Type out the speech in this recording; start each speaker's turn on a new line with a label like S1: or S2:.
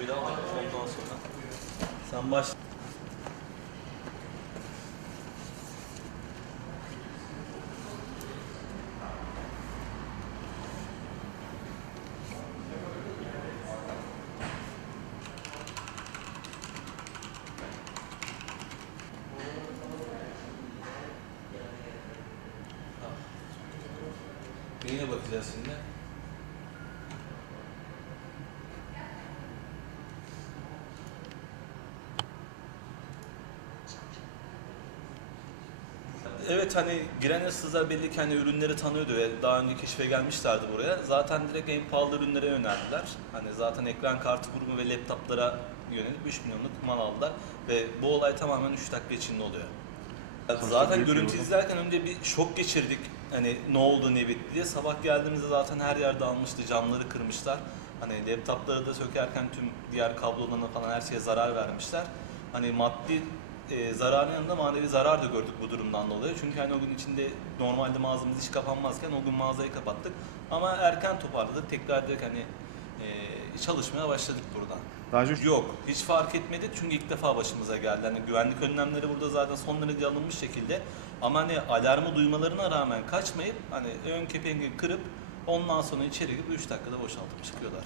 S1: şöyle alalım ondan sonra. Sen baş. Neyine bakacağız şimdi? Evet hani giren hırsızlar belli ki hani ürünleri tanıyordu ve daha önce keşfe gelmişlerdi buraya. Zaten direkt en pahalı ürünlere yöneldiler. Hani zaten ekran kartı grubu ve laptoplara yönelip 3 milyonluk mal aldılar. Ve bu olay tamamen 3 dakika içinde oluyor. Zaten görüntü izlerken önce bir şok geçirdik. Hani ne oldu ne bitti diye. Sabah geldiğimizde zaten her yerde almıştı. Camları kırmışlar. Hani laptopları da sökerken tüm diğer kablolarına falan her şeye zarar vermişler. Hani maddi e, zararın yanında manevi zarar da gördük bu durumdan dolayı. Çünkü hani o gün içinde normalde mağazamız hiç kapanmazken o gün mağazayı kapattık. Ama erken toparladık. Tekrar direkt hani e, çalışmaya başladık buradan.
S2: Daha önce
S1: Yok, hiç fark etmedi çünkü ilk defa başımıza geldi. Hani güvenlik önlemleri burada zaten son derece alınmış şekilde. Ama hani alarmı duymalarına rağmen kaçmayıp hani ön kepengi kırıp ondan sonra içeri girip 3 dakikada boşaltıp çıkıyorlar.